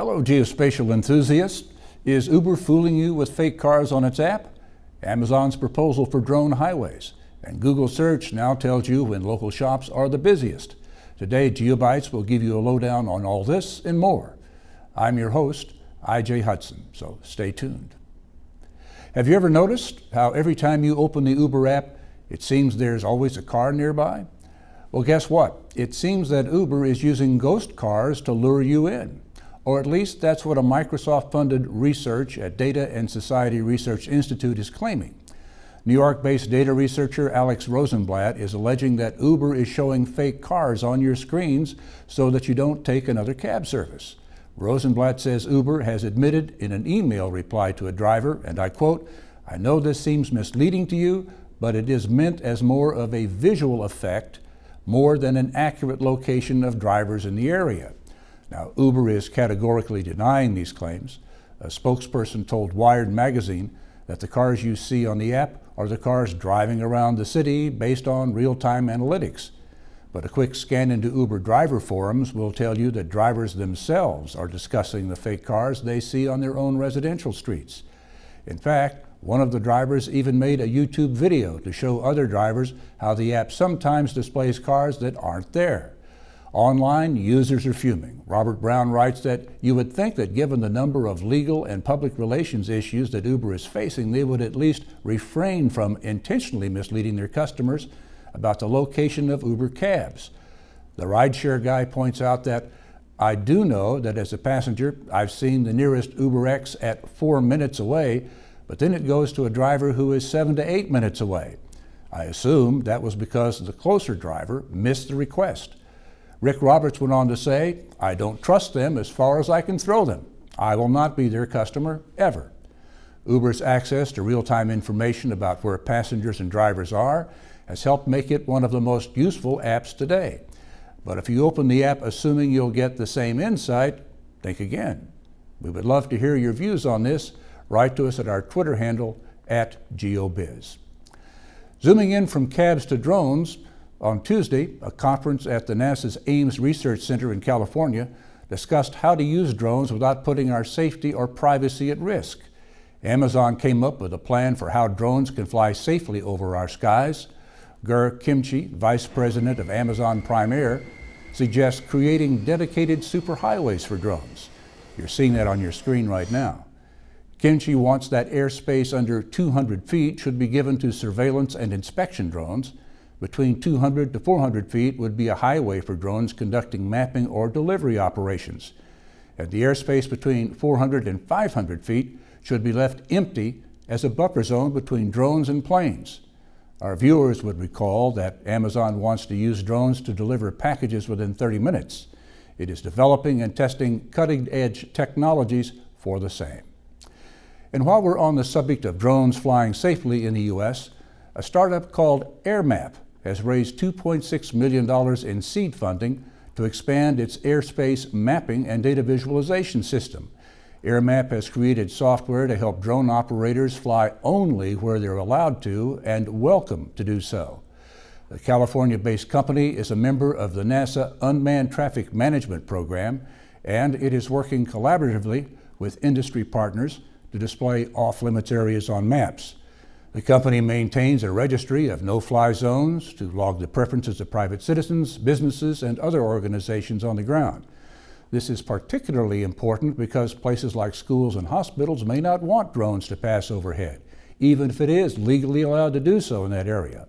Hello, geospatial enthusiasts. Is Uber fooling you with fake cars on its app? Amazon's proposal for drone highways. And Google search now tells you when local shops are the busiest. Today, GeoBytes will give you a lowdown on all this and more. I'm your host, I.J.Hudson, so stay tuned. Have you ever noticed how every time you open the Uber app, it seems there's always a car nearby? Well, guess what? It seems that Uber is using ghost cars to lure you in. Or at least that's what a Microsoft-funded research at Data and Society Research Institute is claiming. New York-based data researcher Alex Rosenblatt is alleging that Uber is showing fake cars on your screens so that you don't take another cab service. Rosenblatt says Uber has admitted in an email reply to a driver, and I quote, "I know this seems misleading to you, but it is meant as more of a visual effect, more than an accurate location of drivers in the area." Now, Uber is categorically denying these claims. A spokesperson told Wired magazine that the cars you see on the app are the cars driving around the city based on real-time analytics. But a quick scan into Uber driver forums will tell you that drivers themselves are discussing the fake cars they see on their own residential streets. In fact, one of the drivers even made a YouTube video to show other drivers how the app sometimes displays cars that aren't there. Online, users are fuming. Robert Brown writes that you would think that given the number of legal and public relations issues that Uber is facing, they would at least refrain from intentionally misleading their customers about the location of Uber cabs. The rideshare guy points out that, "I do know that as a passenger, I've seen the nearest UberX at 4 minutes away, but then it goes to a driver who is 7 to 8 minutes away. I assume that was because the closer driver missed the request." Rick Roberts went on to say, "I don't trust them as far as I can throw them. I will not be their customer, ever." Uber's access to real-time information about where passengers and drivers are has helped make it one of the most useful apps today. But if you open the app assuming you'll get the same insight, think again. We would love to hear your views on this. Write to us at our Twitter handle, @GeoBuiz. Zooming in from cabs to drones, on Tuesday, a conference at the NASA's Ames Research Center in California discussed how to use drones without putting our safety or privacy at risk. Amazon came up with a plan for how drones can fly safely over our skies. Gur Kimchi, Vice President of Amazon Prime Air, suggests creating dedicated superhighways for drones. You're seeing that on your screen right now. Kimchi wants that airspace under 200 feet should be given to surveillance and inspection drones. Between 200 to 400 feet would be a highway for drones conducting mapping or delivery operations. And the airspace between 400 and 500 feet should be left empty as a buffer zone between drones and planes. Our viewers would recall that Amazon wants to use drones to deliver packages within 30 minutes. It is developing and testing cutting-edge technologies for the same. And while we're on the subject of drones flying safely in the U.S., a startup called AirMap has raised $2.6 million in seed funding to expand its airspace mapping and data visualization system. AirMap has created software to help drone operators fly only where they're allowed to and welcome to do so. The California-based company is a member of the NASA Unmanned Traffic Management Program, and it is working collaboratively with industry partners to display off-limits areas on maps. The company maintains a registry of no-fly zones to log the preferences of private citizens, businesses, and other organizations on the ground. This is particularly important because places like schools and hospitals may not want drones to pass overhead, even if it is legally allowed to do so in that area.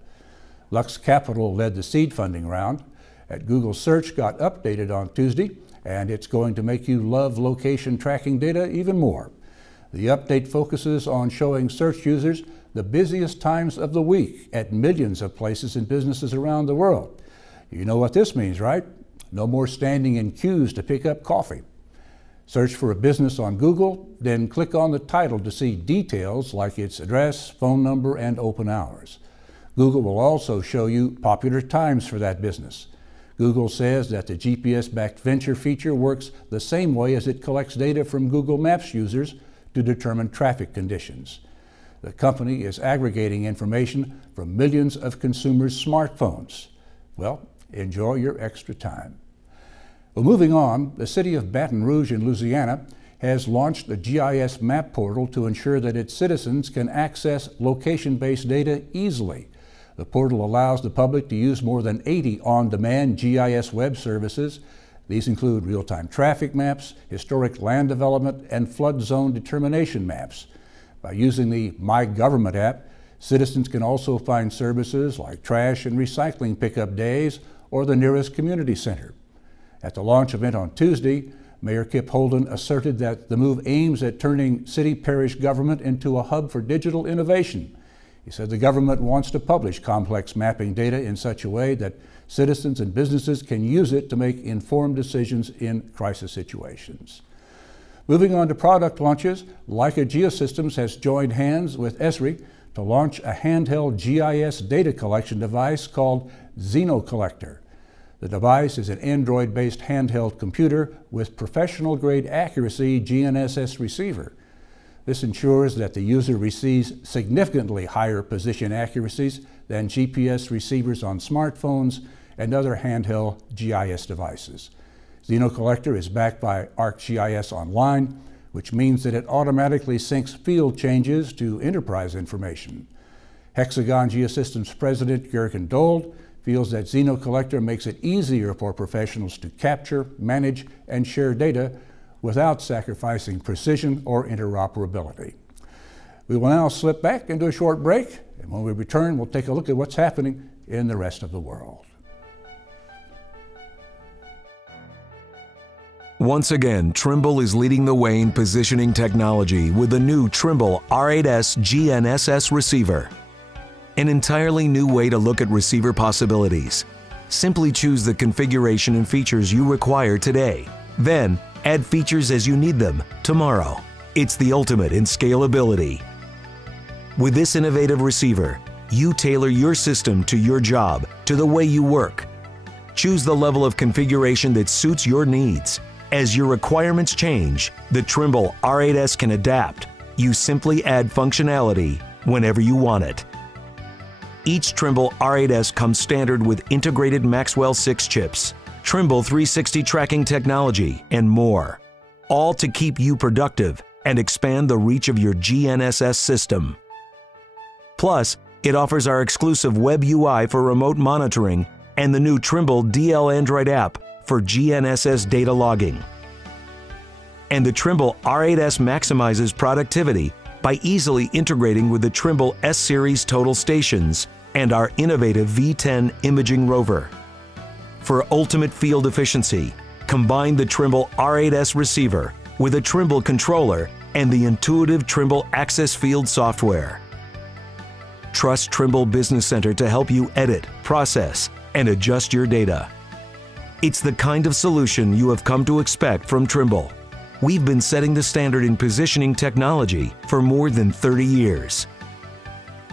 Lux Capital led the seed funding round. At Google Search got updated on Tuesday, and it's going to make you love location tracking data even more. The update focuses on showing search users the busiest times of the week at millions of places and businesses around the world. You know what this means, right? No more standing in queues to pick up coffee. Search for a business on Google, then click on the title to see details like its address, phone number, and open hours. Google will also show you popular times for that business. Google says that the GPS-backed venture feature works the same way as it collects data from Google Maps users to determine traffic conditions. The company is aggregating information from millions of consumers' smartphones. Well, enjoy your extra time. Well, moving on, the city of Baton Rouge in Louisiana has launched a GIS map portal to ensure that its citizens can access location-based data easily. The portal allows the public to use more than 80 on-demand GIS web services. These include real-time traffic maps, historic land development, and flood zone determination maps. By using the My Government app, citizens can also find services like trash and recycling pickup days or the nearest community center. At the launch event on Tuesday, Mayor Kip Holden asserted that the move aims at turning city-parish government into a hub for digital innovation. He said the government wants to publish complex mapping data in such a way that citizens and businesses can use it to make informed decisions in crisis situations. Moving on to product launches, Leica Geosystems has joined hands with Esri to launch a handheld GIS data collection device called XenoCollector. The device is an Android-based handheld computer with professional-grade accuracy GNSS receiver. This ensures that the user receives significantly higher position accuracies than GPS receivers on smartphones and other handheld GIS devices. XenoCollector is backed by ArcGIS Online, which means that it automatically syncs field changes to enterprise information. Hexagon Geosystems President Jürgen Dold feels that XenoCollector makes it easier for professionals to capture, manage, and share data without sacrificing precision or interoperability. We will now slip back into a short break, and when we return, we'll take a look at what's happening in the rest of the world. Once again, Trimble is leading the way in positioning technology with the new Trimble R8S GNSS receiver. An entirely new way to look at receiver possibilities. Simply choose the configuration and features you require today. Then, add features as you need them tomorrow. It's the ultimate in scalability. With this innovative receiver, you tailor your system to your job, to the way you work. Choose the level of configuration that suits your needs. As your requirements change, the Trimble R8S can adapt. You simply add functionality whenever you want it. Each Trimble R8S comes standard with integrated Maxwell 6 chips, Trimble 360 tracking technology, and more. All to keep you productive and expand the reach of your GNSS system. Plus, it offers our exclusive web UI for remote monitoring and the new Trimble DL Android app for GNSS data logging. And the Trimble R8S maximizes productivity by easily integrating with the Trimble S-Series total stations and our innovative V10 imaging rover. For ultimate field efficiency, combine the Trimble R8S receiver with a Trimble controller and the intuitive Trimble Access Field software. Trust Trimble Business Center to help you edit, process, and adjust your data. It's the kind of solution you have come to expect from Trimble. We've been setting the standard in positioning technology for more than 30 years.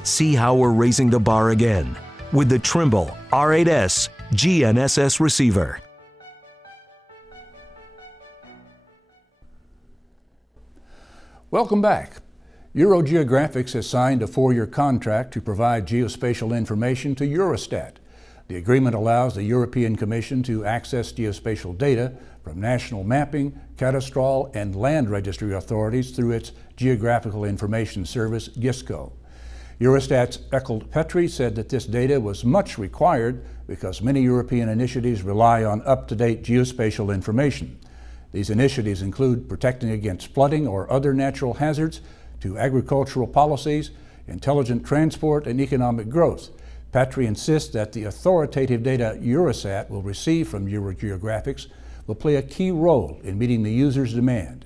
See how we're raising the bar again with the Trimble R8S GNSS receiver. Welcome back. Eurogeographics has signed a 4-year contract to provide geospatial information to Eurostat. The agreement allows the European Commission to access geospatial data from national mapping, cadastral, and land registry authorities through its Geographical Information Service, GISCO. Eurostat's Eckhard Petri said that this data was much required because many European initiatives rely on up-to-date geospatial information. These initiatives include protecting against flooding or other natural hazards, to agricultural policies, intelligent transport, and economic growth. Petri insists that the authoritative data Eurostat will receive from Eurogeographics will play a key role in meeting the user's demand.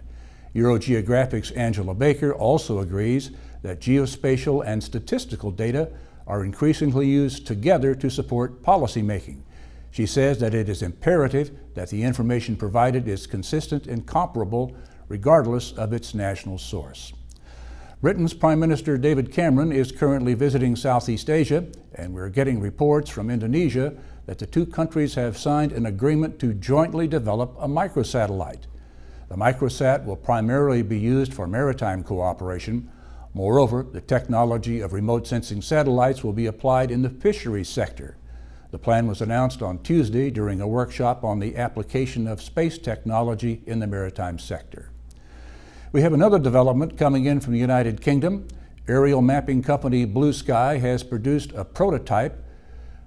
Eurogeographics' Angela Baker also agrees that geospatial and statistical data are increasingly used together to support policymaking. She says that it is imperative that the information provided is consistent and comparable regardless of its national source. Britain's Prime Minister David Cameron is currently visiting Southeast Asia, and we're getting reports from Indonesia that the two countries have signed an agreement to jointly develop a microsatellite. The microsat will primarily be used for maritime cooperation. Moreover, the technology of remote sensing satellites will be applied in the fisheries sector. The plan was announced on Tuesday during a workshop on the application of space technology in the maritime sector. We have another development coming in from the United Kingdom. Aerial mapping company Blue Sky has produced a prototype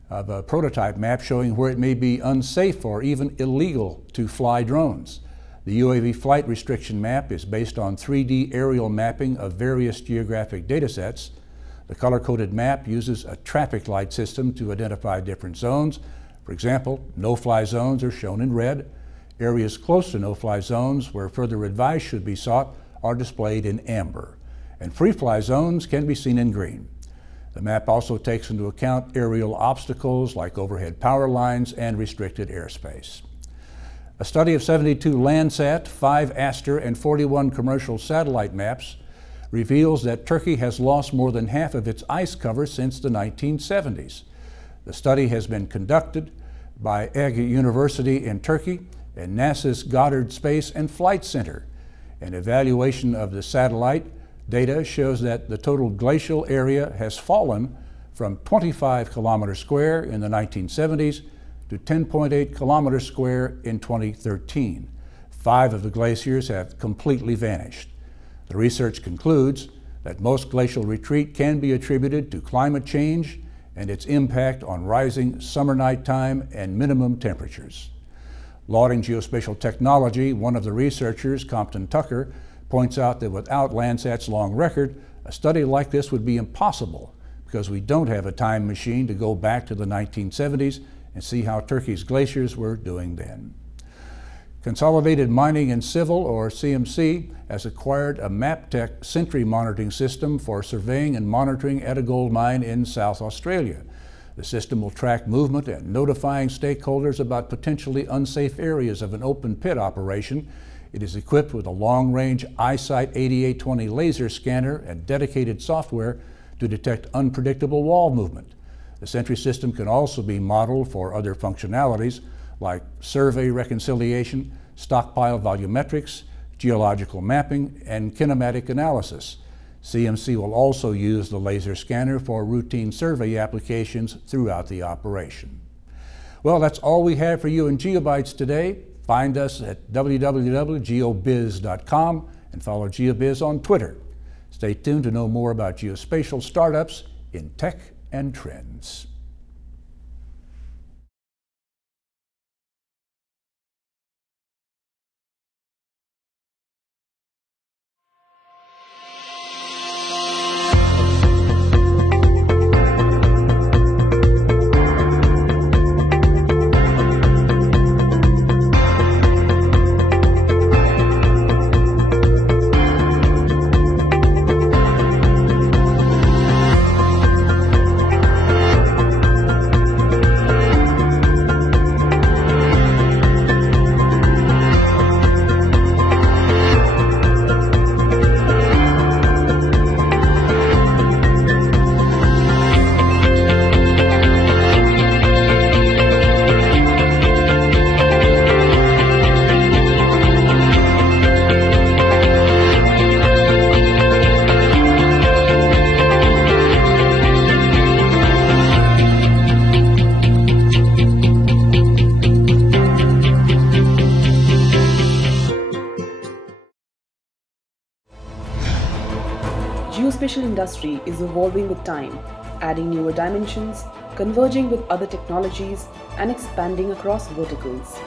map showing where it may be unsafe or even illegal to fly drones. The UAV flight restriction map is based on 3D aerial mapping of various geographic datasets. The color-coded map uses a traffic light system to identify different zones. For example, no-fly zones are shown in red. Areas close to no-fly zones where further advice should be sought are displayed in amber. And free-fly zones can be seen in green. The map also takes into account aerial obstacles like overhead power lines and restricted airspace. A study of 72 Landsat, 5 Aster, and 41 commercial satellite maps reveals that Turkey has lost more than half of its ice cover since the 1970s. The study has been conducted by Ege University in Turkey and NASA's Goddard Space and Flight Center. An evaluation of the satellite data shows that the total glacial area has fallen from 25 kilometers square in the 1970s to 10.8 kilometers square in 2013. 5 of the glaciers have completely vanished. The research concludes that most glacial retreat can be attributed to climate change and its impact on rising summer nighttime and minimum temperatures. Lauding geospatial technology, one of the researchers, Compton Tucker, points out that without Landsat's long record, a study like this would be impossible because we don't have a time machine to go back to the 1970s and see how Turkey's glaciers were doing then. Consolidated Mining and Civil, or CMC, has acquired a MapTech Sentry monitoring system for surveying and monitoring at a gold mine in South Australia. The system will track movement and notifying stakeholders about potentially unsafe areas of an open pit operation. It is equipped with a long-range iSight 8820 laser scanner and dedicated software to detect unpredictable wall movement. The Sentry system can also be modeled for other functionalities like survey reconciliation, stockpile volumetrics, geological mapping, and kinematic analysis. CMC will also use the laser scanner for routine survey applications throughout the operation. Well, that's all we have for you in GeoBytes today. Find us at www.geobiz.com and follow GeoBiz on Twitter. Stay tuned to know more about geospatial startups in Tech and Trends. Geospatial industry is evolving with time, adding newer dimensions, converging with other technologies, and expanding across verticals.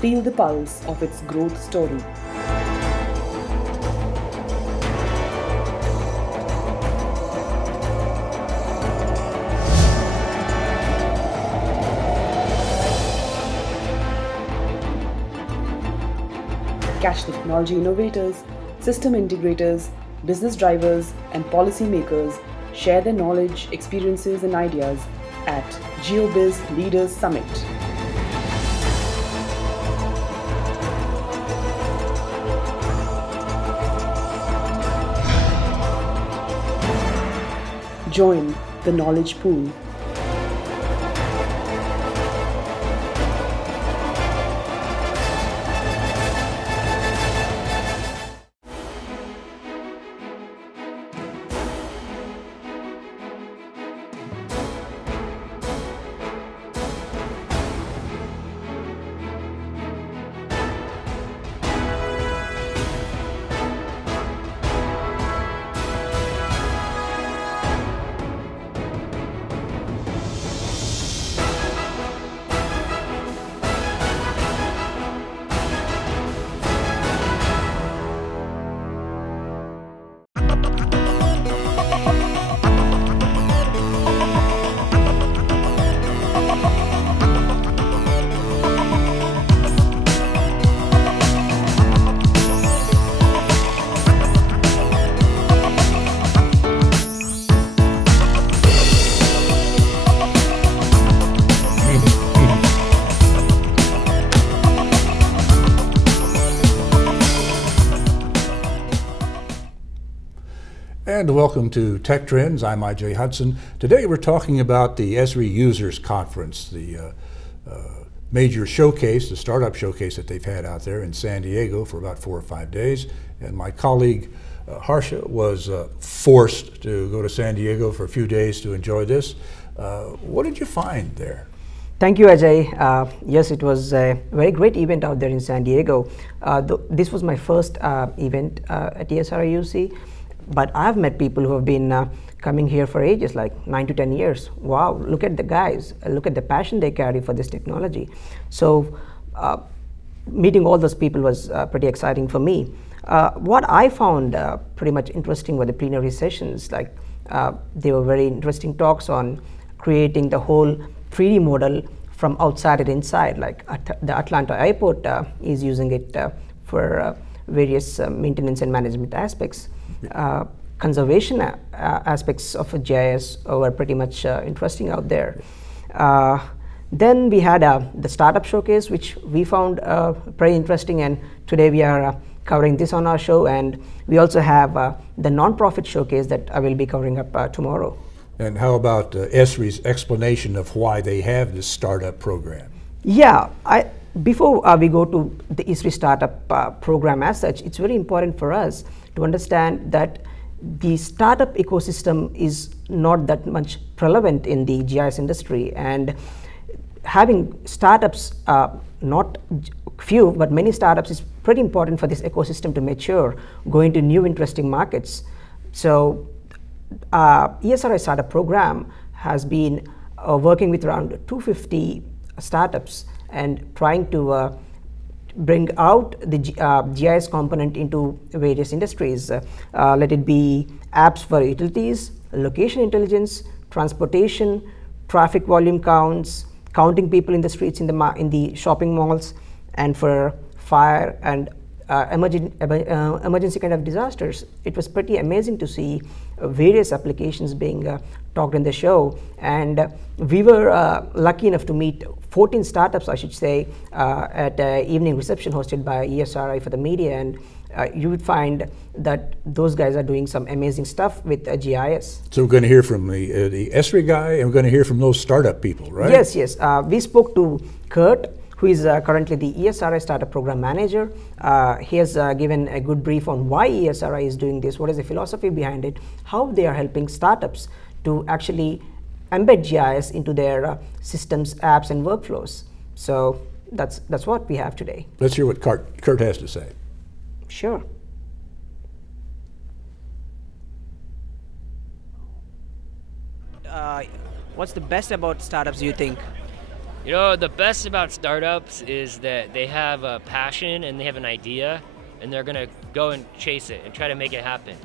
Feel the pulse of its growth story. Catch the technology innovators, system integrators, business drivers, and policymakers share their knowledge, experiences, and ideas at GeoBuiz Leaders Summit. Join the knowledge pool. And welcome to Tech Trends. I'm I.J.Hudson. Today we're talking about the Esri Users Conference, the major showcase, the startup showcase that they've had out there in San Diego for about 4 or 5 days. And my colleague Harsha was forced to go to San Diego for a few days to enjoy this. What did you find there? Thank you, Ajay. Yes, it was a very great event out there in San Diego. This was my first event at Esri UC, but I've met people who have been coming here for ages, like 9 to 10 years. Wow, look at the guys, look at the passion they carry for this technology. So meeting all those people was pretty exciting for me. What I found pretty much interesting were the plenary sessions. Like they were very interesting talks on creating the whole 3D model from outside and inside. Like the Atlanta airport is using it for various maintenance and management aspects. Conservation aspects of GIS were pretty much interesting out there. Then we had the startup showcase, which we found pretty interesting, and today we are covering this on our show, and we also have the nonprofit showcase that I will be covering up tomorrow. And how about Esri's explanation of why they have this startup program? Yeah, before we go to the Esri Startup Program as such, it's very important for us to understand that the startup ecosystem is not that much prevalent in the GIS industry, and having startups, not few, but many startups is pretty important for this ecosystem to mature, go into new interesting markets. So Esri Startup Program has been working with around 250 startups and trying to bring out the GIS component into various industries. Let it be apps for utilities, location intelligence, transportation, traffic volume counts, counting people in the streets in the shopping malls, and for fire and emergency kind of disasters. It was pretty amazing to see various applications being talked in the show, and we were lucky enough to meet 14 startups, I should say, at an evening reception hosted by ESRI for the media, and you would find that those guys are doing some amazing stuff with GIS. So we're going to hear from the Esri guy, and we're going to hear from those startup people, right? Yes, yes. We spoke to Kurt, who is currently the ESRI Startup Program Manager. He has given a good brief on why ESRI is doing this, what is the philosophy behind it, how they are helping startups to actually embed GIS into their systems, apps, and workflows. So that's what we have today. Let's hear what Kurt has to say. Sure. What's the best about startups, do you think? You know, the best about startups is that they have a passion and they have an idea, and they're going to go and chase it and try to make it happen.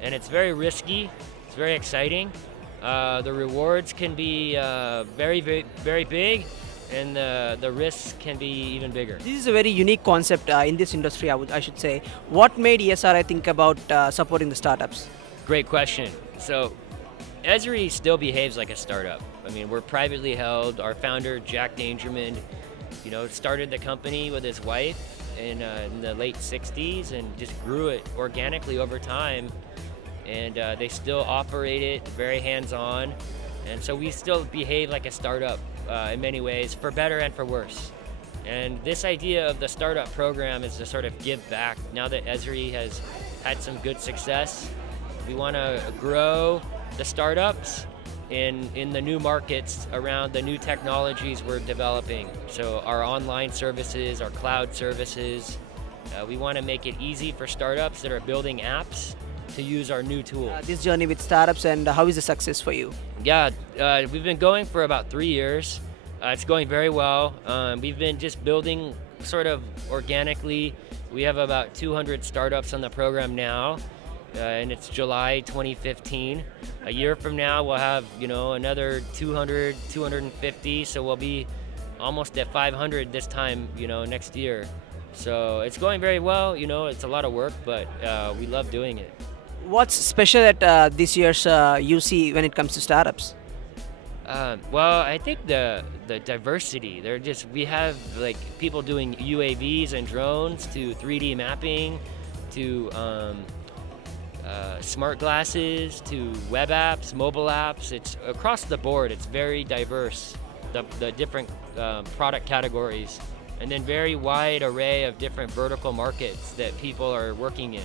And it's very risky, it's very exciting. The rewards can be very, very, very big, and the risks can be even bigger. This is a very unique concept in this industry, I should say. What made ESRI think about supporting the startups? Great question. So Esri still behaves like a startup. I mean, we're privately held. Our founder, Jack Dangerman, started the company with his wife in the late 60s and just grew it organically over time. And they still operate it very hands-on. And so we still behave like a startup in many ways, for better and for worse. And this idea of the startup program is to sort of give back. Now that Esri has had some good success, we want to grow the startups in the new markets around the new technologies we're developing. So our online services, our cloud services, we want to make it easy for startups that are building apps to use our new tools. This journey with startups, and how is the success for you? Yeah, we've been going for about 3 years. It's going very well. We've been just building sort of organically. We have about 200 startups on the program now. And it's July 2015. A year from now, we'll have, another 200, 250, so we'll be almost at 500 this time, next year. So it's going very well, it's a lot of work, but we love doing it. What's special at this year's UC when it comes to startups? Well, I think the diversity. We have like people doing UAVs and drones to 3D mapping to smart glasses to web apps, mobile apps. It's across the board. It's very diverse, the different product categories, and then very wide array of different vertical markets that people are working in.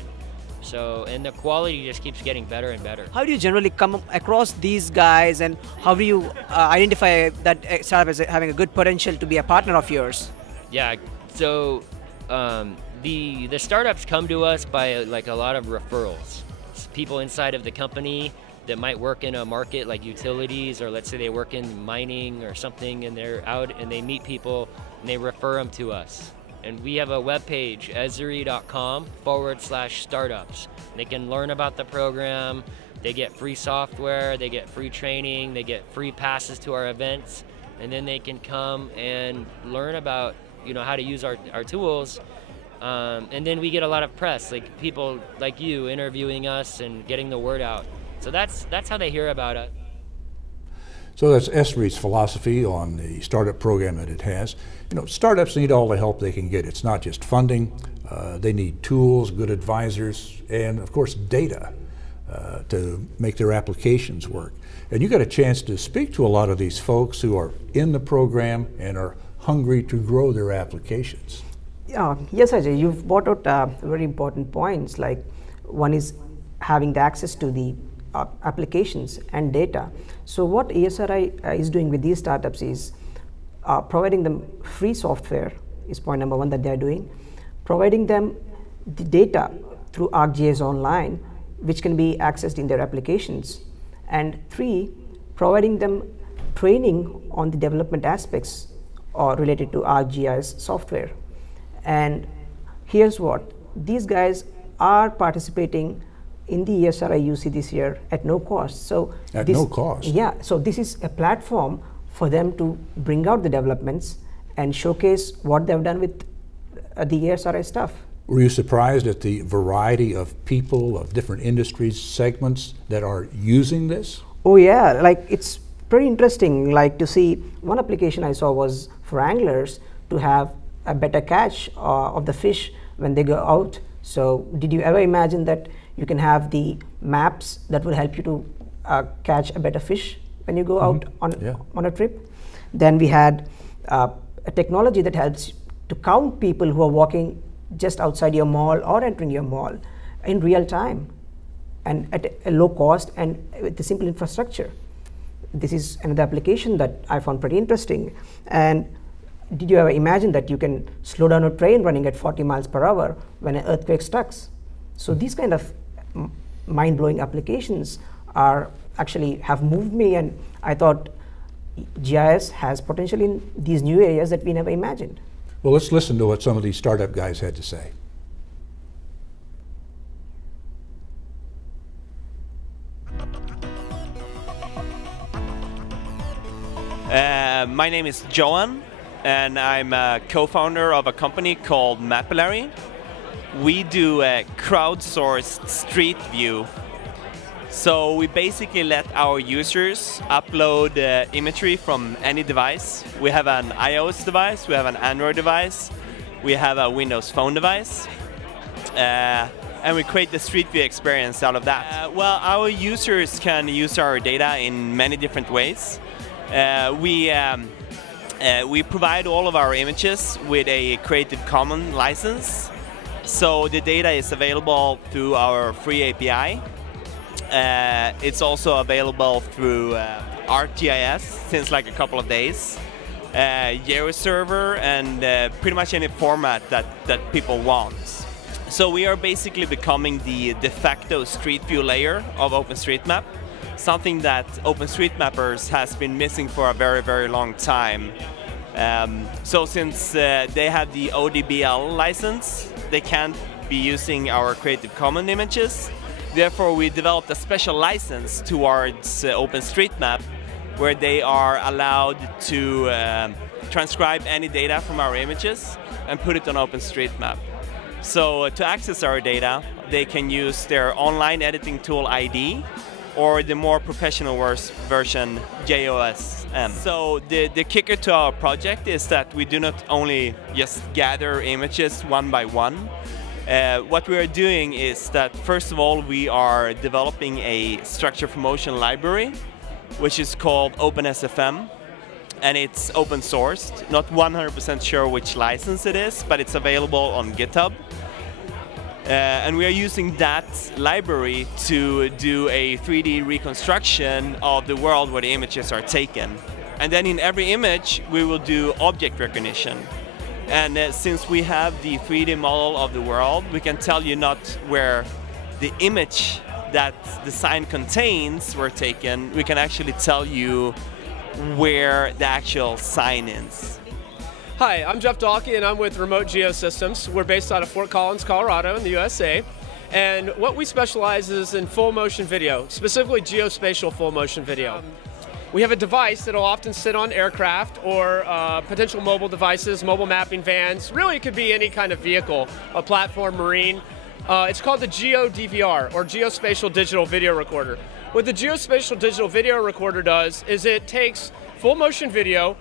So, and the quality just keeps getting better and better. How do you generally come across these guys, and how do you identify that startup as having a good potential to be a partner of yours? Yeah, so the startups come to us by like a lot of referrals. It's people inside of the company that might work in a market like utilities, or let's say they work in mining or something, and they're out and they meet people and they refer them to us. And we have a webpage, esri.com/startups. They can learn about the program, they get free software, they get free training, they get free passes to our events, and then they can come and learn about, you know, how to use our tools. And then we get a lot of press, like people like you interviewing us and getting the word out. So that's how they hear about it. So that's Esri's philosophy on the startup program that it has. You know, startups need all the help they can get. It's not just funding. They need tools, good advisors, and of course data to make their applications work. And you got a chance to speak to a lot of these folks who are in the program and are hungry to grow their applications. Yes, Ajay, you've brought out very important points. Like, one is having the access to the applications and data. So what ESRI is doing with these startups is providing them free software is point number one that they're doing, providing them the data through ArcGIS Online, which can be accessed in their applications, and three, providing them training on the development aspects or related to ArcGIS software. And here's what, these guys are participating in the Esri UC this year at no cost. So at no cost? Yeah, so this is a platform for them to bring out the developments and showcase what they've done with the Esri stuff. Were you surprised at the variety of people, of different industries, segments that are using this? Oh yeah, like it's pretty interesting, like to see one application I saw was for anglers to have a better catch of the fish when they go out. So did you ever imagine that you can have the maps that will help you to catch a better fish when you go out on a trip? Then we had a technology that helps to count people who are walking just outside your mall or entering your mall in real time and at a low cost and with the simple infrastructure. This is another application that I found pretty interesting. And did you ever imagine that you can slow down a train running at 40 miles per hour when an earthquake strikes? So these kind of mind-blowing applications are actually have moved me, and I thought GIS has potential in these new areas that we never imagined. Well, let's listen to what some of these startup guys had to say. My name is Johan, and I'm a co-founder of a company called Mapillary. We do a crowdsourced street view. So we basically let our users upload imagery from any device. We have an iOS device, we have an Android device, we have a Windows Phone device, and we create the street view experience out of that. Well, our users can use our data in many different ways. We provide all of our images with a Creative Commons license. So the data is available through our free API. It's also available through ArcGIS since like a couple of days, GeoServer, and pretty much any format that people want. So we are basically becoming the de facto street view layer of OpenStreetMap, something that OpenStreetMappers has been missing for a very, very long time. So since they have the ODBL license, they can't be using our Creative Commons images. Therefore, we developed a special license towards OpenStreetMap, where they are allowed to transcribe any data from our images and put it on OpenStreetMap. So to access our data, they can use their online editing tool ID, or the more professional version, JOSM. So the kicker to our project is that we do not only just gather images one by one, What we are doing is that, first of all, we are developing a structure for motion library, which is called OpenSFM, and it's open sourced. Not 100% sure which license it is, but it's available on GitHub. And we are using that library to do a 3D reconstruction of the world where the images are taken. And then in every image, we will do object recognition. And since we have the 3D model of the world, we can tell you not where the image that the sign contains were taken, we can actually tell you where the actual sign is. Hi, I'm Jeff Dahlke and I'm with Remote Geosystems. We're based out of Fort Collins, Colorado in the USA. And what we specialize is in full motion video, specifically geospatial full motion video. We have a device that'll often sit on aircraft or potential mobile devices, mobile mapping vans. Really, it could be any kind of vehicle, a platform, marine. It's called the GeoDVR, or Geospatial Digital Video Recorder. What the Geospatial Digital Video Recorder does is it takes full motion video,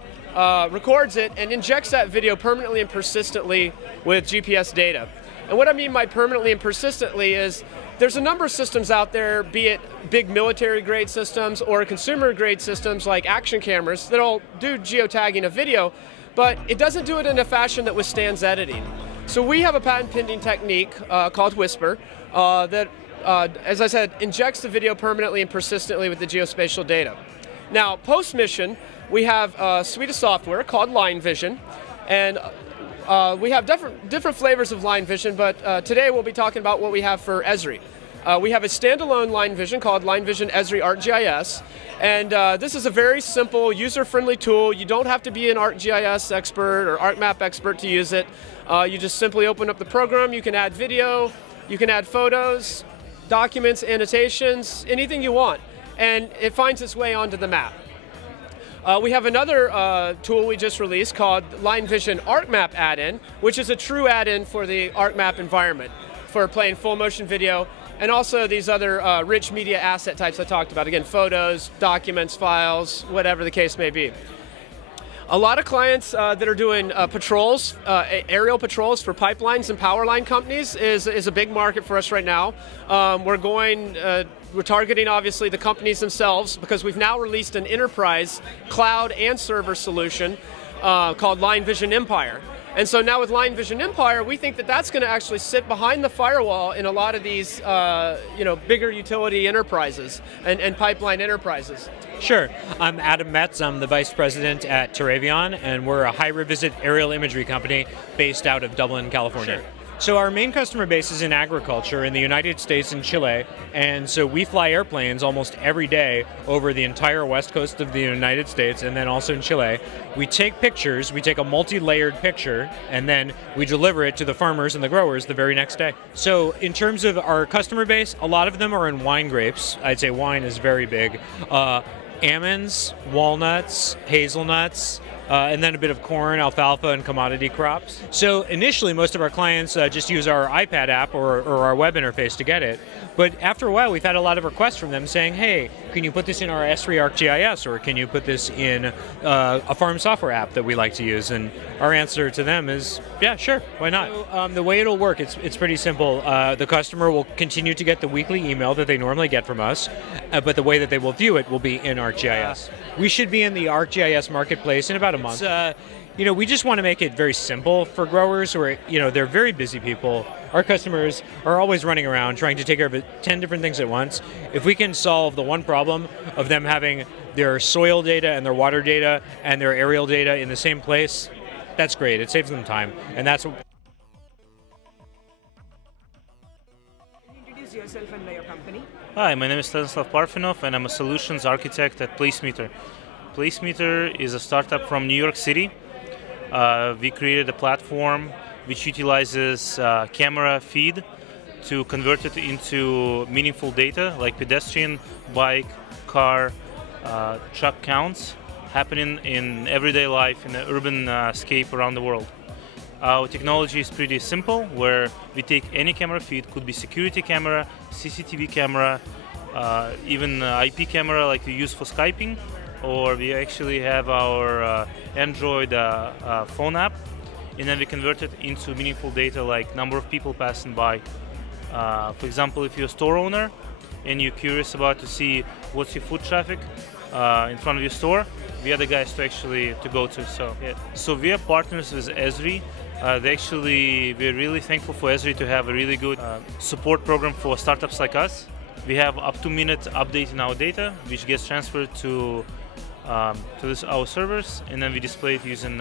records it, and injects that video permanently and persistently with GPS data. And what I mean by permanently and persistently is there's a number of systems out there, be it big military-grade systems or consumer-grade systems like action cameras that'll do geotagging of video, but it doesn't do it in a fashion that withstands editing. So we have a patent-pending technique called Whisper that, as I said, injects the video permanently and persistently with the geospatial data. Now, post-mission, we have a suite of software called Line Vision, and we have different flavors of Line Vision, but today we'll be talking about what we have for Esri. We have a standalone Line Vision called Line Vision Esri ArcGIS, and this is a very simple, user-friendly tool. You don't have to be an ArcGIS expert or ArcMap expert to use it. You just simply open up the program, you can add video, you can add photos, documents, annotations, anything you want, and it finds its way onto the map. We have another tool we just released called Line Vision ArcMap add-in, which is a true add-in for the ArcMap environment for playing full motion video, and also these other rich media asset types I talked about. Again, photos, documents, files, whatever the case may be. A lot of clients that are doing patrols, aerial patrols for pipelines and power line companies is a big market for us right now. We're targeting, obviously, the companies themselves because we've now released an enterprise cloud and server solution called Line Vision Empire. And so now with Line Vision Empire, we think that that's going to actually sit behind the firewall in a lot of these bigger utility enterprises and pipeline enterprises. Sure. I'm Adam Metz. I'm the Vice President at Teravion, and we're a high-revisit aerial imagery company based out of Dublin, California. Sure. So our main customer base is in agriculture in the United States and Chile, and so we fly airplanes almost every day over the entire west coast of the United States and then also in Chile. We take pictures, we take a multi-layered picture, and then we deliver it to the farmers and the growers the very next day. So in terms of our customer base, a lot of them are in wine grapes. I'd say wine is very big. Almonds, walnuts, hazelnuts, and then a bit of corn, alfalfa, and commodity crops. So initially, most of our clients just use our iPad app or our web interface to get it. But after a while, we've had a lot of requests from them saying, hey, can you put this in our Esri ArcGIS, or can you put this in a farm software app that we like to use? And our answer to them is, yeah, sure, why not? So, the way it'll work, it's pretty simple. The customer will continue to get the weekly email that they normally get from us, but the way that they will view it will be in ArcGIS. We should be in the ArcGIS marketplace in about a month. We just want to make it very simple for growers who are, they're very busy people. Our customers are always running around trying to take care of 10 different things at once. If we can solve the one problem of them having their soil data and their water data and their aerial data in the same place, that's great. It saves them time, and that's what. Can you introduce yourself and your company? Hi, my name is Stanislav Parfenov, and I'm a solutions architect at Placemeter. Placemeter is a startup from New York City. We created a platform which utilizes camera feed to convert it into meaningful data like pedestrian, bike, car, truck counts happening in everyday life in the urban scape around the world. Our technology is pretty simple, where we take any camera feed, could be security camera, CCTV camera, even IP camera like we use for Skyping, or we actually have our Android phone app, and then we convert it into meaningful data like number of people passing by. For example, if you're a store owner and you're curious about to see what's your foot traffic in front of your store, we are the guys to go to. So yeah. So we are partners with Esri. We're really thankful for Esri to have a really good support program for startups like us. We have up to minute update in our data, which gets transferred to our servers, and then we display it using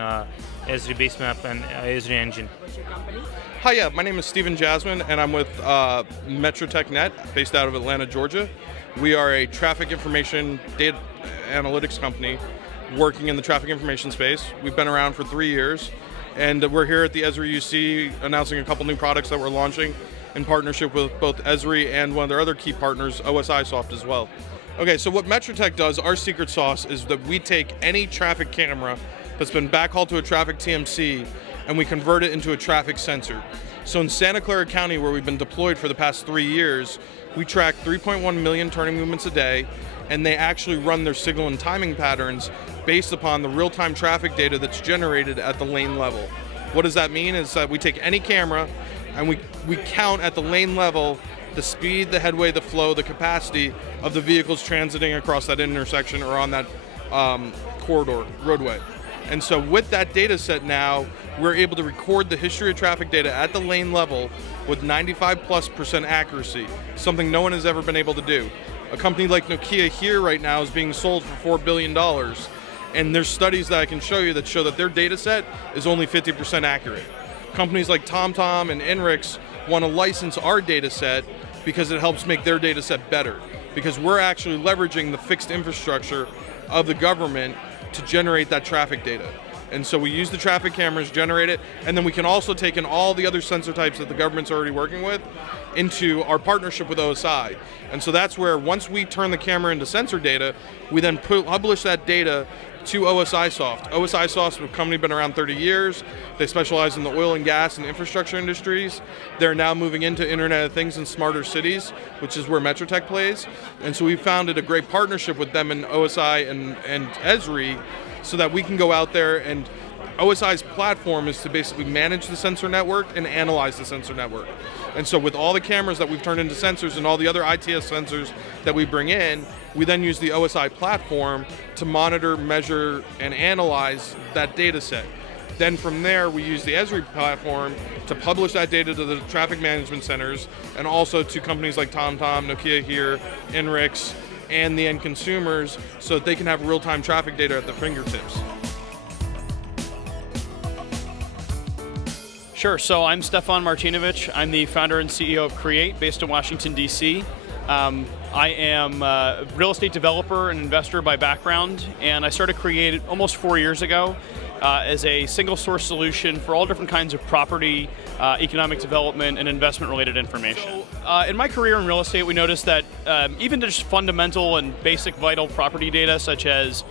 Esri base map and Esri engine. What's your company? Hi, yeah, my name is Stephen Jasmine, and I'm with MetroTechNet, based out of Atlanta, Georgia. We are a traffic information data analytics company working in the traffic information space. We've been around for 3 years, and we're here at the Esri UC announcing a couple new products that we're launching in partnership with both Esri and one of their other key partners, OSIsoft as well. Okay, so what MetroTech does, our secret sauce, is that we take any traffic camera that's been backhauled to a traffic TMC and we convert it into a traffic sensor. So in Santa Clara County, where we've been deployed for the past 3 years, we track 3.1 million turning movements a day, and they actually run their signal and timing patterns based upon the real-time traffic data that's generated at the lane level. What does that mean? Is that we take any camera and we count at the lane level the speed, the headway, the flow, the capacity of the vehicles transiting across that intersection or on that corridor, roadway. And so with that data set now, we're able to record the history of traffic data at the lane level with 95+% accuracy, something no one has ever been able to do. A company like Nokia here right now is being sold for $4 billion. And there's studies that I can show you that show that their data set is only 50% accurate. Companies like TomTom and Inrix want to license our data set because it helps make their data set better. Because we're actually leveraging the fixed infrastructure of the government to generate that traffic data. And so we use the traffic cameras, generate it, and then we can also take in all the other sensor types that the government's already working with into our partnership with OSI. And so that's where once we turn the camera into sensor data, we then publish that data to OSIsoft. OSIsoft's a company been around 30 years. They specialize in the oil and gas and infrastructure industries. They're now moving into Internet of Things and smarter cities, which is where MetroTech plays. And so we founded a great partnership with them in OSI and Esri so that we can go out there, and OSI's platform is to basically manage the sensor network and analyze the sensor network. And so with all the cameras that we've turned into sensors and all the other ITS sensors that we bring in, we then use the OSI platform to monitor, measure, and analyze that data set. Then from there, we use the Esri platform to publish that data to the traffic management centers and also to companies like TomTom, Nokia here, Inrix, and the end consumers so that they can have real-time traffic data at their fingertips. Sure, so I'm Stefan Martinovich. I'm the founder and CEO of Create, based in Washington, D.C. I am a real estate developer and investor by background, and I started Create almost 4 years ago as a single source solution for all different kinds of property, economic development, and investment related information. So, in my career in real estate, we noticed that even just fundamental and basic vital property data such as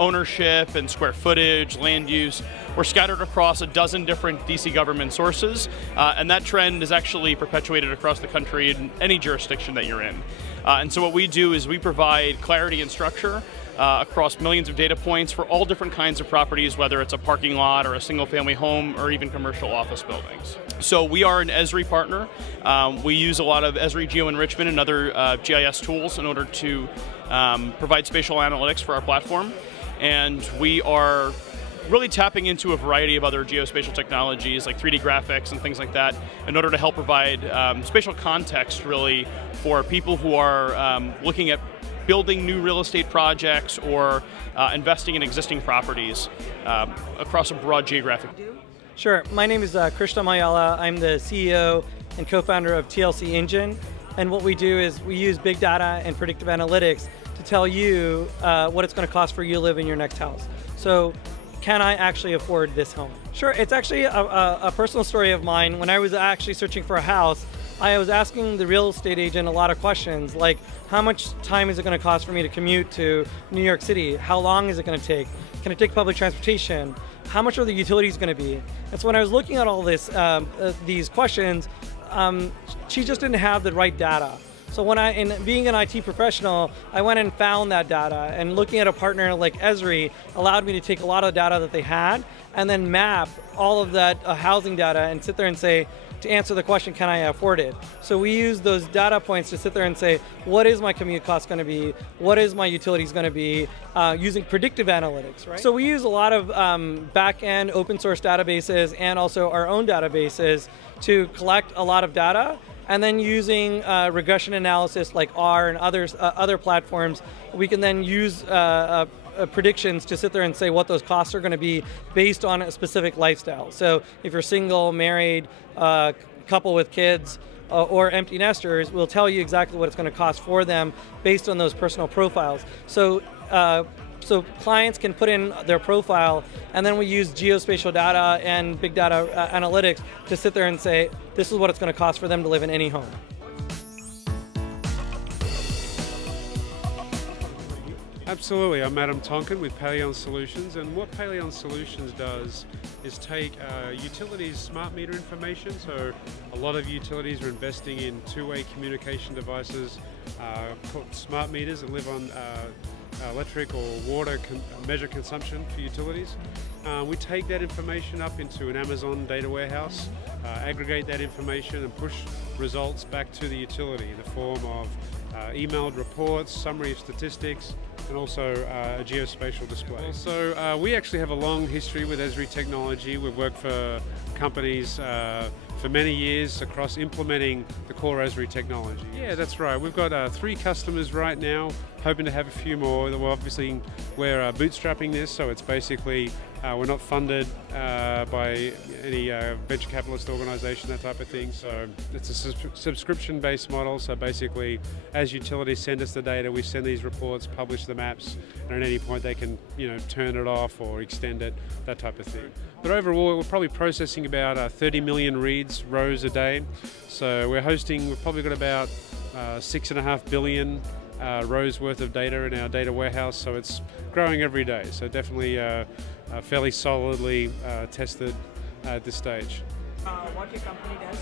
ownership and square footage, land use, were scattered across a dozen different DC government sources, and that trend is actually perpetuated across the country in any jurisdiction that you're in. And so what we do is we provide clarity and structure across millions of data points for all different kinds of properties, whether it's a parking lot or a single family home or even commercial office buildings. So we are an Esri partner. We use a lot of Esri geo enrichment and other GIS tools in order to provide spatial analytics for our platform. And we are really tapping into a variety of other geospatial technologies like 3D graphics and things like that in order to help provide spatial context really for people who are looking at building new real estate projects or investing in existing properties across a broad geographic. Sure, my name is Krishna Mayala. I'm the CEO and co-founder of TLC Engine. And what we do is we use big data and predictive analytics to tell you what it's going to cost for you to live in your next house. So, can I actually afford this home? Sure, it's actually a personal story of mine. When I was actually searching for a house, I was asking the real estate agent a lot of questions, like how much time is it going to cost for me to commute to New York City? How long is it going to take? Can I take public transportation? How much are the utilities going to be? And so when I was looking at all this, these questions, she just didn't have the right data. So in being an IT professional, I went and found that data, and looking at a partner like Esri allowed me to take a lot of the data that they had and then map all of that housing data and sit there and say, to answer the question, can I afford it? So we use those data points to sit there and say, what is my commute cost going to be? What is my utilities going to be? Using predictive analytics, right? So we use a lot of back-end open source databases and also our own databases to collect a lot of data. And then using regression analysis like R and other platforms, we can then use predictions to sit there and say what those costs are going to be based on a specific lifestyle. So if you're single, married, couple with kids, or empty nesters, we'll tell you exactly what it's going to cost for them based on those personal profiles. So clients can put in their profile, and then we use geospatial data and big data analytics to sit there and say, this is what it's going to cost for them to live in any home. Absolutely, I'm Adam Tonkin with Paleon Solutions, and what Paleon Solutions does is take utilities' smart meter information. So a lot of utilities are investing in two-way communication devices called smart meters that live on electric or water measure consumption for utilities. We take that information up into an Amazon data warehouse, aggregate that information and push results back to the utility in the form of emailed reports, summary of statistics, and also a geospatial display. So we actually have a long history with Esri technology. We've worked for companies for many years across implementing the core Esri technology. Yeah, that's right. We've got 3 customers right now, hoping to have a few more. Well, obviously, we're bootstrapping this, so it's basically we're not funded by any venture capitalist organization, that type of thing. So it's a subscription-based model. So basically, as utilities send us the data, we send these reports, publish the maps, and at any point they can, turn it off or extend it, that type of thing. But overall, we're probably processing about 30 million rows a day. So we've probably got about 6.5 billion rows worth of data in our data warehouse. So it's growing every day. So definitely fairly solidly tested at this stage. What your company does?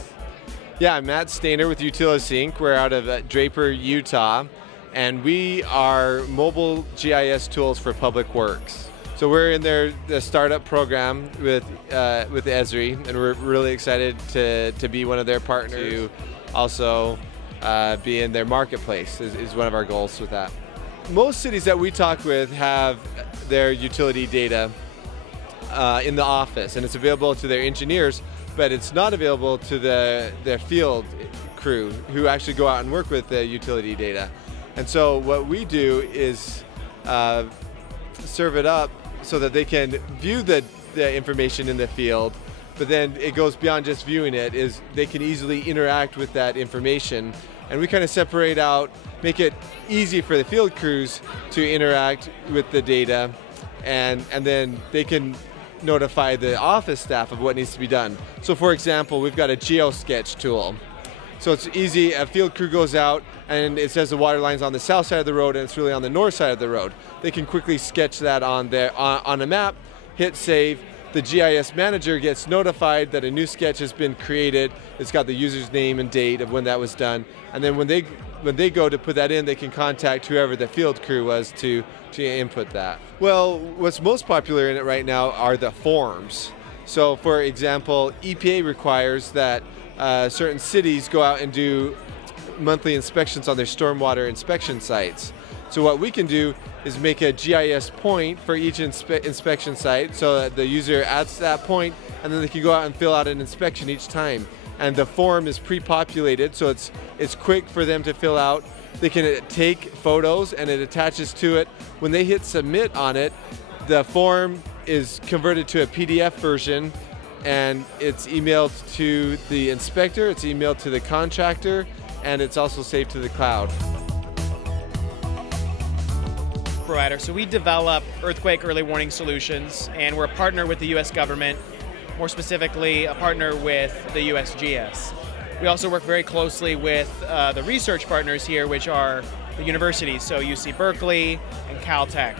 Yeah, I'm Matt Stainer with Utilis Inc. We're out of Draper, Utah, and we are mobile GIS tools for public works. So we're in the startup program with Esri, and we're really excited to be one of their partners. To also be in their marketplace is one of our goals with that. Most cities that we talk with have their utility data in the office, and it's available to their engineers, but it's not available to their field crew who actually go out and work with the utility data. And so what we do is serve it up so that they can view the information in the field, but then it goes beyond just viewing it, is they can easily interact with that information. And we kind of separate out, make it easy for the field crews to interact with the data, and then they can notify the office staff of what needs to be done. So for example, we've got a GeoSketch tool. So it's easy, a field crew goes out and it says the water line's on the south side of the road and it's really on the north side of the road. They can quickly sketch that on a map, hit save. The GIS manager gets notified that a new sketch has been created. It's got the user's name and date of when that was done. And then when they go to put that in, they can contact whoever the field crew was to input that. Well, what's most popular in it right now are the forms. So for example, EPA requires that certain cities go out and do monthly inspections on their stormwater inspection sites. So what we can do is make a GIS point for each inspection site, so that the user adds that point, and then they can go out and fill out an inspection each time. And the form is pre-populated, so it's quick for them to fill out. They can take photos and it attaches to it. When they hit submit on it, the form is converted to a PDF version, and it's emailed to the inspector, it's emailed to the contractor, and it's also saved to the cloud. Provider. So we develop earthquake early warning solutions, and we're a partner with the US government, more specifically a partner with the USGS. We also work very closely with the research partners here, which are the universities, so UC Berkeley and Caltech.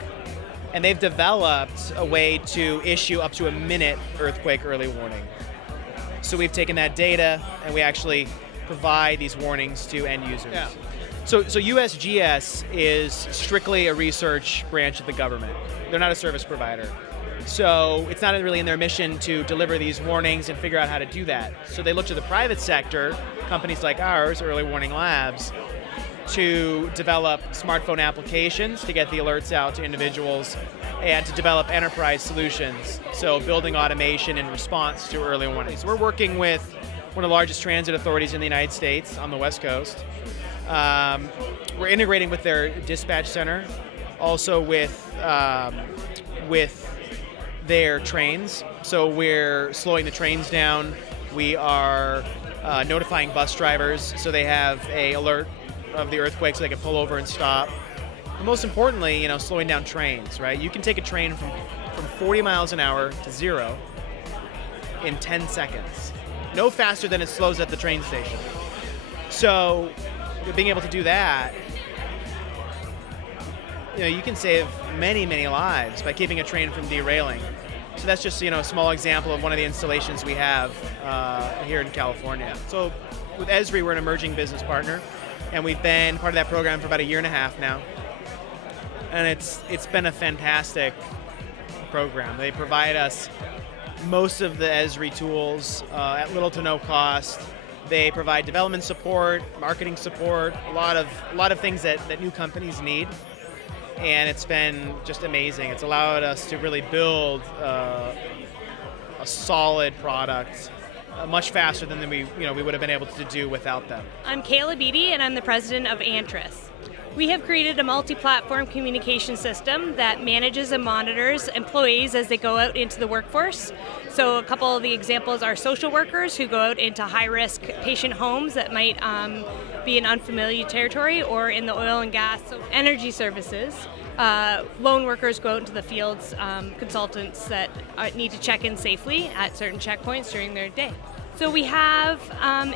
And they've developed a way to issue up to a minute earthquake early warning. So we've taken that data and we actually provide these warnings to end users. Yeah. So USGS is strictly a research branch of the government. They're not a service provider. So it's not really in their mission to deliver these warnings and figure out how to do that. So they look to the private sector, companies like ours, Early Warning Labs, to develop smartphone applications to get the alerts out to individuals and to develop enterprise solutions. So building automation in response to early warnings. So we're working with one of the largest transit authorities in the United States on the West Coast. We're integrating with their dispatch center, also with their trains. So we're slowing the trains down. We are notifying bus drivers so they have an alert of the earthquake so they can pull over and stop. But most importantly, slowing down trains, right? You can take a train from 40 miles an hour to 0 in 10 seconds. No faster than it slows at the train station. So being able to do that, you can save many, many lives by keeping a train from derailing. So that's just a small example of one of the installations we have here in California. So with Esri, we're an emerging business partner, and we've been part of that program for about 1.5 years now. And it's been a fantastic program. They provide us most of the Esri tools at little to no cost. They provide development support, marketing support, a lot of things that new companies need. And it's been just amazing. It's allowed us to really build a solid product much faster than we would have been able to do without them. I'm Kayla Beatty, and I'm the president of Antris. We have created a multi-platform communication system that manages and monitors employees as they go out into the workforce. So a couple of the examples are social workers who go out into high-risk patient homes that might be in unfamiliar territory, or in the oil and gas, so energy services. Lone workers go out into the fields, consultants that need to check in safely at certain checkpoints during their day. So we have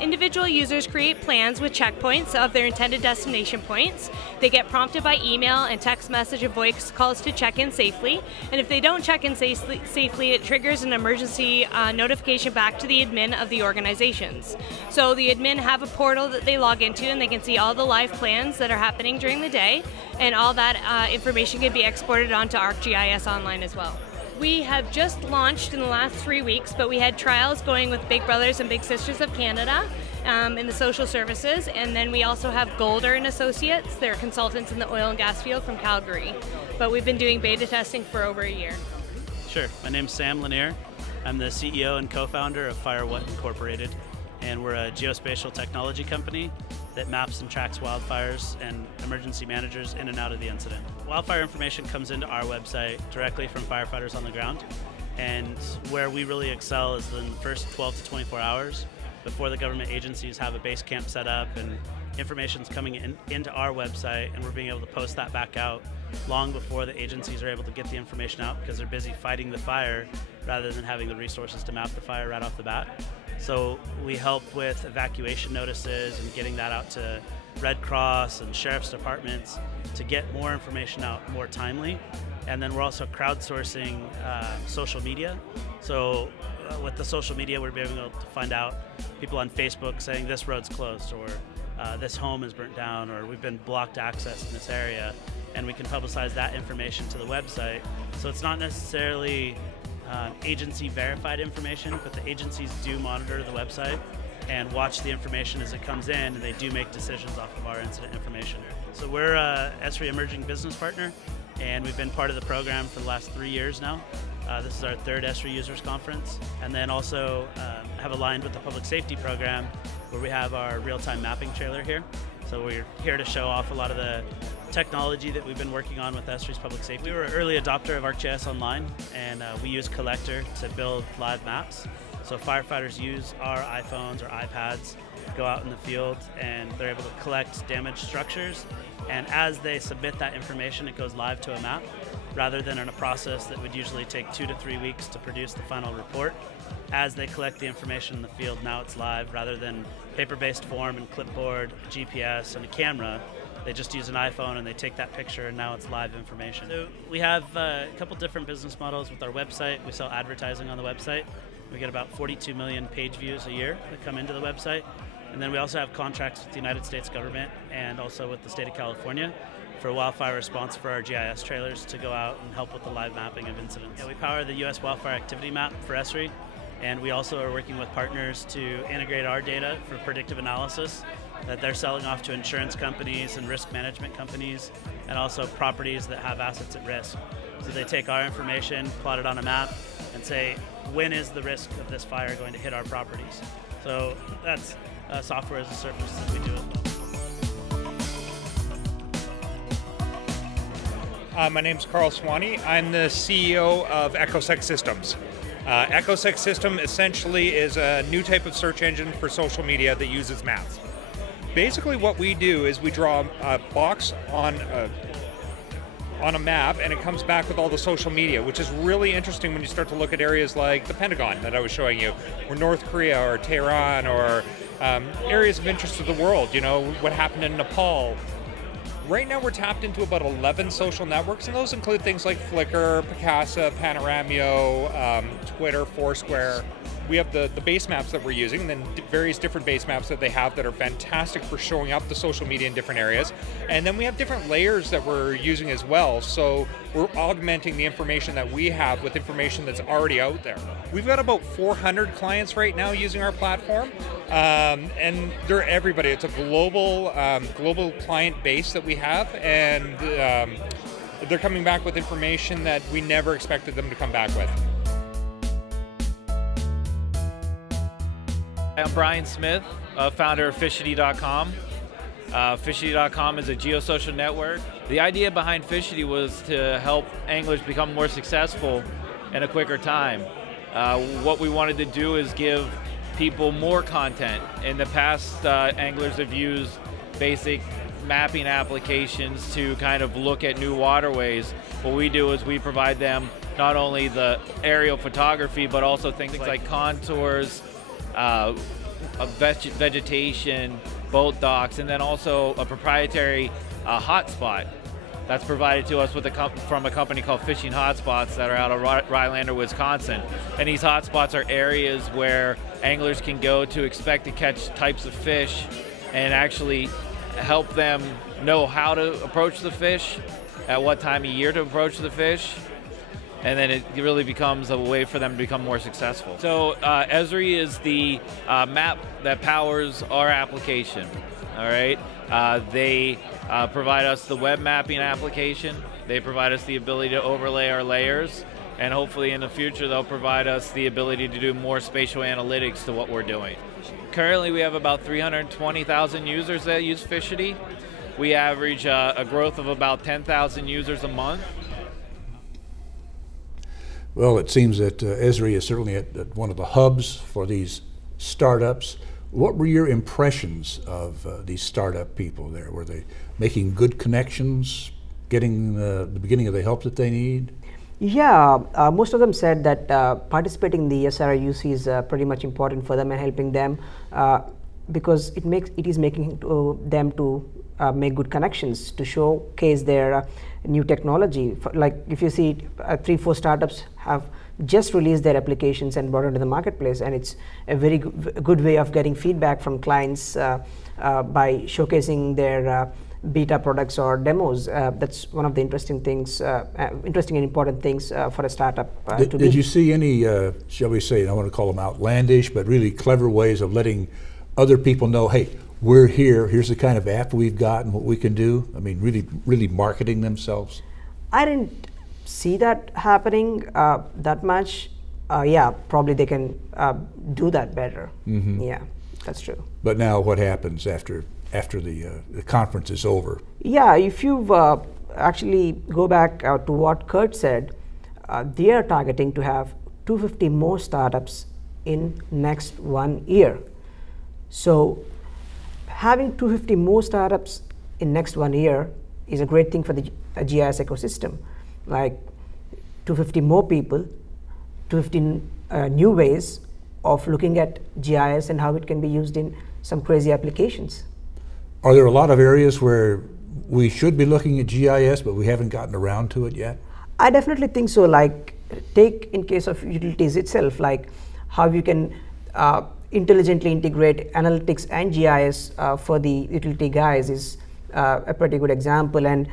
individual users create plans with checkpoints of their intended destination points. They get prompted by email and text message and voice calls to check in safely. And if they don't check in safely, it triggers an emergency notification back to the admin of the organizations. So the admin have a portal that they log into, and they can see all the live plans that are happening during the day. And all that information can be exported onto ArcGIS Online as well. We have just launched in the last 3 weeks, but we had trials going with Big Brothers and Big Sisters of Canada in the social services, and then we also have Golder and Associates. They're consultants in the oil and gas field from Calgary. But we've been doing beta testing for over a year. Sure. My name's Sam Lanier. I'm the CEO and co-founder of FireWhat Incorporated, and we're a geospatial technology company that maps and tracks wildfires and emergency managers in and out of the incident. Wildfire information comes into our website directly from firefighters on the ground, and where we really excel is in the first 12 to 24 hours before the government agencies have a base camp set up and information's coming into our website, and we're being able to post that back out long before the agencies are able to get the information out because they're busy fighting the fire rather than having the resources to map the fire right off the bat. So we help with evacuation notices and getting that out to Red Cross and sheriff's departments to get more information out more timely. And then we're also crowdsourcing social media. So with the social media, we're being able to find out people on Facebook saying this road's closed, or this home is burnt down, or we've been blocked access in this area. And we can publicize that information to the website. So it's not necessarily agency verified information, but the agencies do monitor the website and watch the information as it comes in, and they do make decisions off of our incident information. So we're a Esri Emerging Business Partner, and we've been part of the program for the last 3 years now. This is our third Esri Users Conference, and then also have aligned with the Public Safety Program, where we have our real-time mapping trailer here. So we're here to show off a lot of the technology that we've been working on with Esri's Public Safety. We were an early adopter of ArcGIS Online, and we use Collector to build live maps. So firefighters use our iPhones or iPads, go out in the field, and they're able to collect damaged structures. And as they submit that information, it goes live to a map, rather than in a process that would usually take 2 to 3 weeks to produce the final report. As they collect the information in the field, now it's live, rather than paper-based form and clipboard, GPS, and a camera. They just use an iPhone and they take that picture, and now it's live information. So we have a couple different business models with our website. We sell advertising on the website. We get about 42 million page views a year that come into the website. And And then we also have contracts with the United States government and also with the state of California for wildfire response for our GIS trailers to go out and help with the live mapping of incidents. We power the U.S. Wildfire Activity Map for Esri, and we also are working with partners to integrate our data for predictive analysis that they're selling off to insurance companies and risk management companies, and also properties that have assets at risk. So they take our information, plot it on a map, and say, when is the risk of this fire going to hit our properties? So that's software as a service that we do as well. My name's Carl Swanee. I'm the CEO of EchoSec Systems. EchoSec System essentially is a new type of search engine for social media that uses maps. Basically what we do is we draw a box on a map, and it comes back with all the social media, which is really interesting when you start to look at areas like the Pentagon that I was showing you, or North Korea, or Tehran, or areas of interest to the world, you know, what happened in Nepal. Right now we're tapped into about 11 social networks, and those include things like Flickr, Picasa, Panoramio, Twitter, Foursquare. We have the base maps that we're using, and then various different base maps that they have that are fantastic for showing up the social media in different areas. And then we have different layers that we're using as well. So we're augmenting the information that we have with information that's already out there. We've got about 400 clients right now using our platform, and they're everybody. It's a global client base that we have, and they're coming back with information that we never expected them to come back with. I'm Brian Smith, founder of Fishity.com. Fishity.com is a geosocial network. The idea behind Fishity was to help anglers become more successful in a quicker time. What we wanted to do is give people more content. In the past, anglers have used basic mapping applications to kind of look at new waterways. What we do is we provide them not only the aerial photography, but also things like contours, vegetation, boat docks, and then also a proprietary hotspot that's provided to us from a company called Fishing Hotspots that are out of Rhinelander, Wisconsin. And these hotspots are areas where anglers can go to expect to catch types of fish and actually help them know how to approach the fish, at what time of year to approach the fish, and then it really becomes a way for them to become more successful. So Esri is the map that powers our application, all right? They provide us the web mapping application. They provide us the ability to overlay our layers, and hopefully in the future they'll provide us the ability to do more spatial analytics to what we're doing. Currently we have about 320,000 users that use Fishity. We average a growth of about 10,000 users a month. Well, it seems that Esri is certainly at one of the hubs for these startups. What were your impressions of these startup people there? Were they making good connections, getting the beginning of the help that they need? Yeah, most of them said that participating in the Esri UC is pretty much important for them and helping them because it is making them to make good connections to showcase their new technology. Like if you see 3-4 startups have just released their applications and brought into the marketplace, and it's a very good way of getting feedback from clients by showcasing their beta products or demos. That's one of the interesting things, interesting and important things for a startup. Did you see any, shall we say, I want to call them outlandish, but really clever ways of letting other people know, hey, we're here, here's the kind of app we've got and what we can do? I mean, really marketing themselves? I didn't see that happening that much. Yeah, probably they can do that better. Mm-hmm. Yeah, that's true. But now what happens after the conference is over? Yeah, if you actually go back to what Kurt said, they are targeting to have 250 more startups in next 1 year. So having 250 more startups in next 1 year is a great thing for the GIS ecosystem. Like 250 more people, 250 new ways of looking at GIS and how it can be used in some crazy applications. Are there a lot of areas where we should be looking at GIS but we haven't gotten around to it yet? I definitely think so. Like take in case of utilities itself, like how you can intelligently integrate analytics and GIS for the utility guys is a pretty good example. And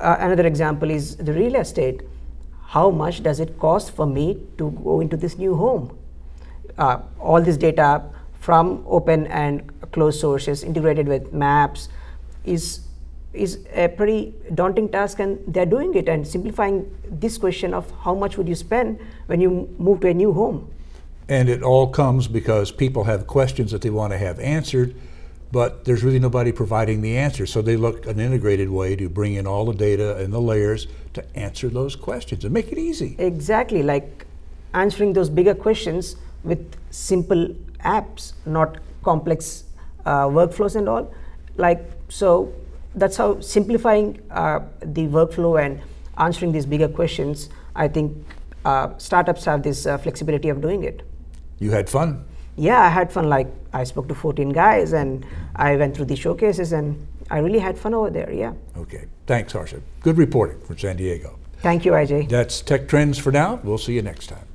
another example is the real estate. How much does it cost for me to go into this new home? All this data from open and closed sources integrated with maps is a pretty daunting task, and they're doing it and simplifying this question of how much would you spend when you move to a new home. And it all comes because people have questions that they want to have answered, but there's really nobody providing the answer. So they look an integrated way to bring in all the data and the layers to answer those questions and make it easy. Exactly, like answering those bigger questions with simple apps, not complex workflows and all. So that's how simplifying the workflow and answering these bigger questions, I think startups have this flexibility of doing it. You had fun? Yeah, I had fun. Like, I spoke to 14 guys and I went through the showcases and I really had fun over there, yeah. Okay, thanks Harsha. Good reporting from San Diego. Thank you, IJ. That's Tech Trends for now. We'll see you next time.